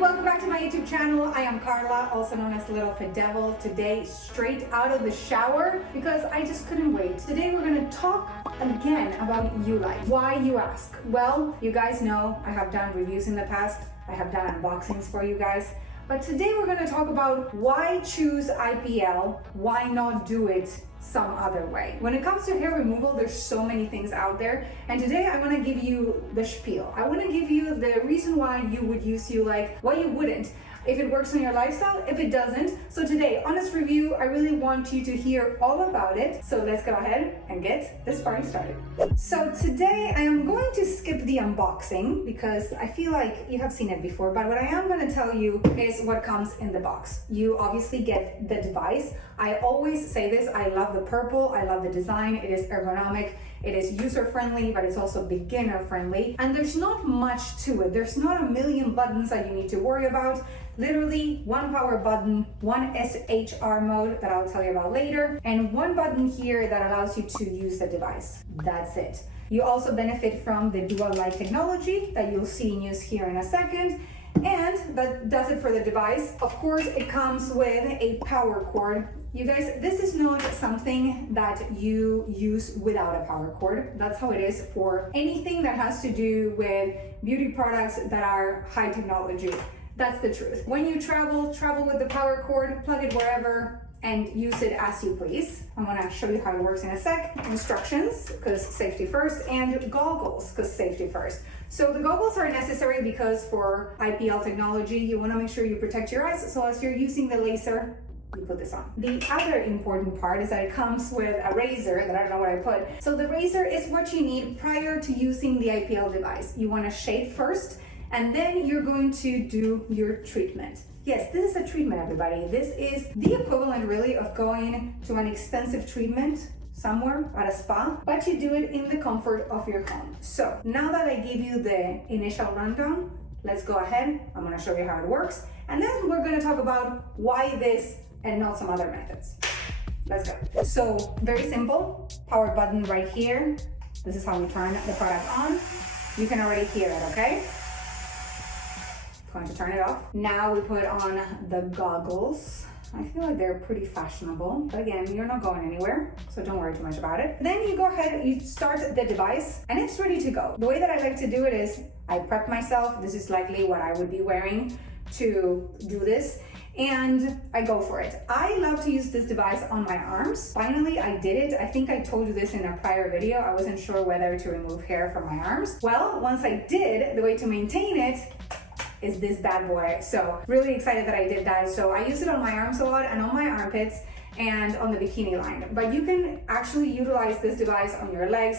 welcome back to my YouTube channel. I am Carla, also known as LittleFitDevil. Today, straight out of the shower because I just couldn't wait. Today we're gonna talk again about Ulike. Why, you ask? Well, you guys know I have done reviews in the past. I have done unboxings for you guys. But today we're gonna talk about why choose IPL, why not do it some other way. When it comes to hair removal, there's so many things out there. And today I wanna give you the spiel. I wanna give you the reason why you would use Ulike, why you wouldn't, if it works on your lifestyle, if it doesn't. So today, honest review, I really want you to hear all about it. So let's go ahead and get this party started. So today I am going to skip the unboxing because I feel like you have seen it before, but what I am going to tell you is what comes in the box. You obviously get the device. I always say this, I love the purple, I love the design, it is ergonomic. It is user-friendly, but it's also beginner-friendly. And there's not much to it. There's not a million buttons that you need to worry about. Literally one power button, one SHR mode that I'll tell you about later, and one button here that allows you to use the device. That's it. You also benefit from the dual light technology that you'll see in use here in a second. And that does it for the device. Of course, it comes with a power cord. You guys, this is not something that you use without a power cord. That's how it is for anything that has to do with beauty products that are high technology. That's the truth. When you travel with the power cord, plug it wherever, and use it as you please. I'm gonna show you how it works in a sec. Instructions, because safety first, and goggles, because safety first. So the goggles are necessary because for IPL technology, you wanna make sure you protect your eyes, so as you're using the laser, you put this on. The other important part is that it comes with a razor that I don't know what I put. So the razor is what you need prior to using the IPL device. You wanna shave first, and then you're going to do your treatment. Yes, this is a treatment, everybody. This is the equivalent really of going to an expensive treatment somewhere at a spa, but you do it in the comfort of your home. So now that I gave you the initial rundown, let's go ahead. I'm gonna show you how it works. And then we're gonna talk about why this and not some other methods. Let's go. So very simple, power button right here. This is how we turn the product on. You can already hear it, okay? Going to turn it off. Now we put on the goggles. I feel like they're pretty fashionable, but again, you're not going anywhere, so don't worry too much about it. Then you go ahead, you start the device, and it's ready to go. The way that I like to do it is I prep myself. This is likely what I would be wearing to do this, and I go for it. I love to use this device on my arms. Finally, I did it. I think I told you this in a prior video. I wasn't sure whether to remove hair from my arms. Well, once I did, the way to maintain it is this bad boy. So really excited that I did that. So I use it on my arms a lot and on my armpits and on the bikini line. But you can actually utilize this device on your legs,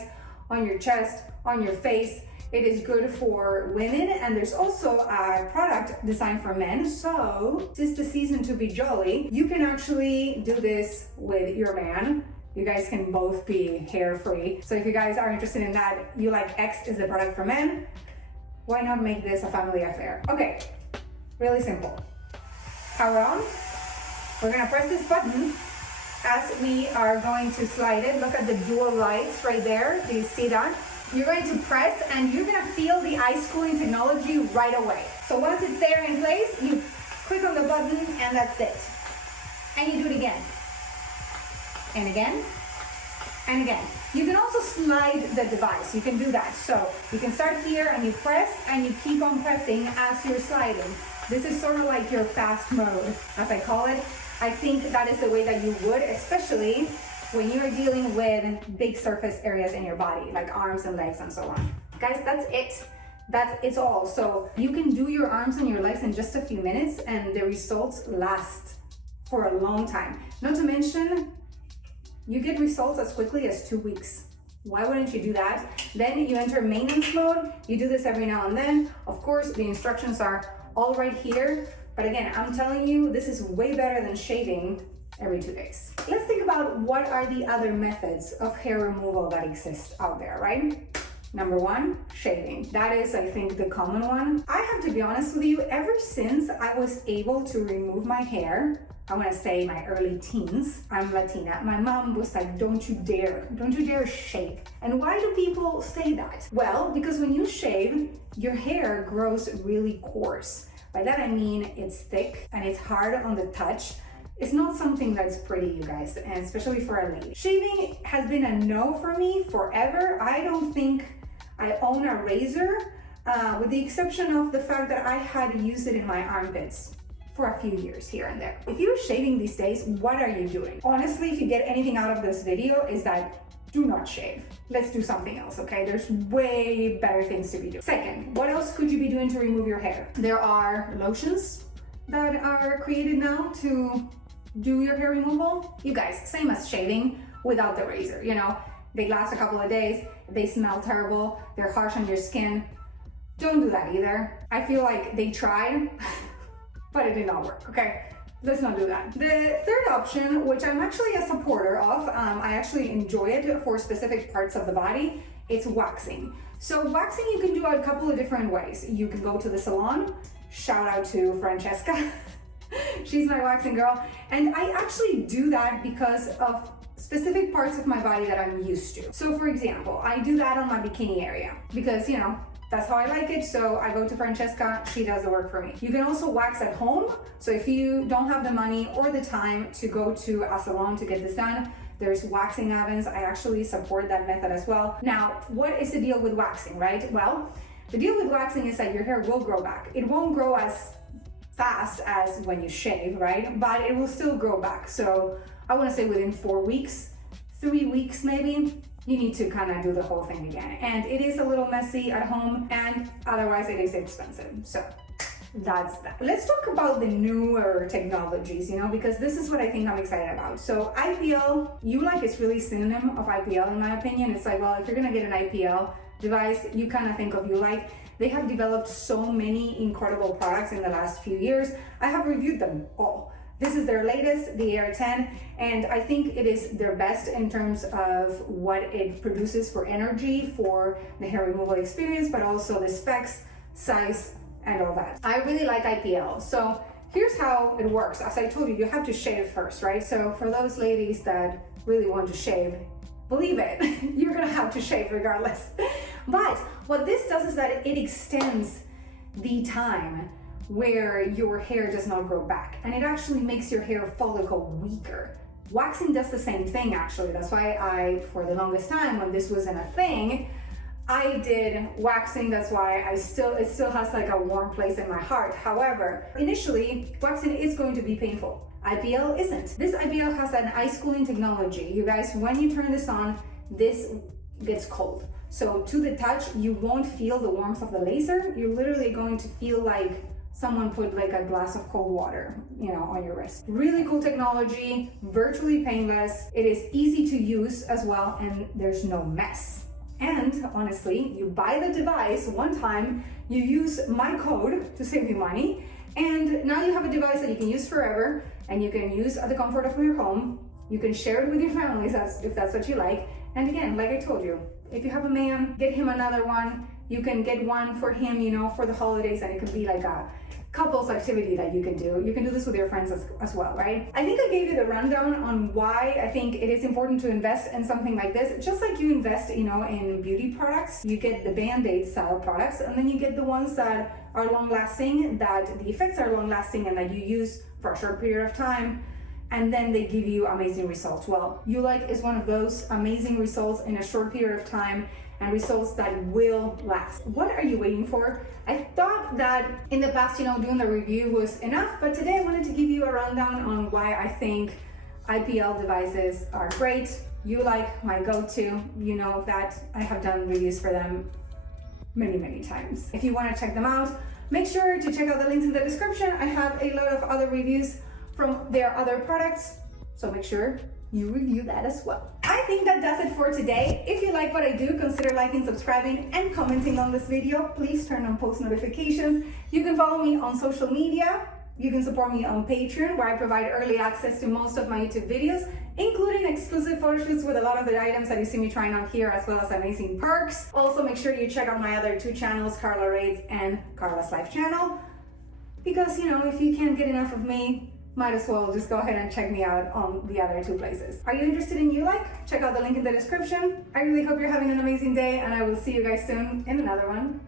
on your chest, on your face. It is good for women, and there's also a product designed for men. So it's the season to be jolly. You can actually do this with your man. You guys can both be hair free. So if you guys are interested in that, Ulike X is the product for men. Why not make this a family affair? Okay, really simple. Power on. We're gonna press this button as we are going to slide it. Look at the dual lights right there. Do you see that? You're going to press and you're gonna feel the ice cooling technology right away. So once it's there in place, you click on the button and that's it. And you do it again. And again. And again. You can also slide the device. You can do that. So you can start here and you press and you keep on pressing as you're sliding. This is sort of like your fast mode, as I call it. I think that is the way that you would, especially when you're dealing with big surface areas in your body, like arms and legs and so on. Guys, that's it. It's all. So you can do your arms and your legs in just a few minutes and the results last for a long time. Not to mention, you get results as quickly as 2 weeks. Why wouldn't you do that? Then you enter maintenance mode. You do this every now and then. Of course, the instructions are all right here. But again, I'm telling you, this is way better than shaving every 2 days. Let's think about what are the other methods of hair removal that exist out there, right? Number one, shaving. That is, I think, the common one. I have to be honest with you, ever since I was able to remove my hair, I want to say my early teens, I'm Latina, my mom was like, don't you dare shave. And why do people say that? Well, because when you shave, your hair grows really coarse. By that I mean it's thick and it's hard on the touch. It's not something that's pretty, you guys, and especially for a lady. Shaving has been a no for me forever. I don't think I own a razor, with the exception of the fact that I had used it in my armpits for a few years here and there. If you're shaving these days, what are you doing? Honestly, if you get anything out of this video, is that do not shave. Let's do something else, okay? There's way better things to be doing. Second, what else could you be doing to remove your hair? There are lotions that are created now to do your hair removal. You guys, same as shaving without the razor, you know? They last a couple of days, they smell terrible, they're harsh on your skin. Don't do that either. I feel like they tried, but it did not work, okay? Let's not do that. The third option, which I'm actually a supporter of, I actually enjoy it for specific parts of the body, it's waxing. So waxing you can do a couple of different ways. You can go to the salon, shout out to Francesca, she's my waxing girl, and I actually do that because of specific parts of my body that I'm used to. So for example, I do that on my bikini area because, you know, that's how I like it. So I go to Francesca, she does the work for me. You can also wax at home. So if you don't have the money or the time to go to a salon to get this done, there's waxing ovens. I actually support that method as well. Now, what is the deal with waxing, right? Well, the deal with waxing is that your hair will grow back. It won't grow as fast as when you shave, right? But it will still grow back. So I want to say within 4 weeks, 3 weeks maybe, you need to kind of do the whole thing again. And it is a little messy at home, and otherwise it is expensive. So that's that. Let's talk about the newer technologies, you know, because this is what I think I'm excited about. So IPL, Ulike is really synonym of IPL in my opinion. It's like, well, if you're gonna get an IPL device, you kind of think of Ulike. They have developed so many incredible products in the last few years. I have reviewed them all. This is their latest, the Air10, and I think it is their best in terms of what it produces for energy, for the hair removal experience, but also the specs, size, and all that. I really like IPL. So here's how it works. As I told you, you have to shave first, right? So for those ladies that really want to shave, believe it, you're gonna have to shave regardless. But what this does is that it extends the time where your hair does not grow back, and it actually makes your hair follicle weaker. Waxing does the same thing actually. That's why I, for the longest time when this wasn't a thing, I did waxing. That's why it still has like a warm place in my heart. However, initially, waxing is going to be painful. IPL isn't. This IPL has an ice cooling technology. You guys, when you turn this on, this gets cold. So to the touch, you won't feel the warmth of the laser. You're literally going to feel like someone put like a glass of cold water, you know, on your wrist. Really cool technology, virtually painless. It is easy to use as well, and there's no mess. And honestly, you buy the device one time, you use my code to save you money, and now you have a device that you can use forever, and you can use at the comfort of your home. You can share it with your family if that's what you like. And again, like I told you, if you have a man, get him another one. You can get one for him, you know, for the holidays, and it could be like a couples activity that you can do. You can do this with your friends as well, right? I think I gave you the rundown on why I think it is important to invest in something like this. Just like you invest, you know, in beauty products, you get the Band-Aid style products, and then you get the ones that are long lasting, that the effects are long lasting and that you use for a short period of time, and then they give you amazing results. Well, Ulike is one of those amazing results in a short period of time, and results that will last. What are you waiting for? I thought that in the past, you know, doing the review was enough, but today I wanted to give you a rundown on why I think IPL devices are great. Ulike, my go-to. You know that I have done reviews for them many times. If you want to check them out, make sure to check out the links in the description. I have a lot of other reviews from their other products, so make sure you review that as well. I think that does it for today. If you like what I do, consider liking, subscribing, and commenting on this video. Please turn on post notifications. You can follow me on social media. You can support me on Patreon, where I provide early access to most of my YouTube videos, including exclusive photo shoots with a lot of the items that you see me trying on here, as well as amazing perks. Also, make sure you check out my other two channels, Carla Raids and Carla's Life channel, because, you know, if you can't get enough of me, might as well just go ahead and check me out on the other two places. Are you interested in Ulike? Check out the link in the description. I really hope you're having an amazing day, and I will see you guys soon in another one.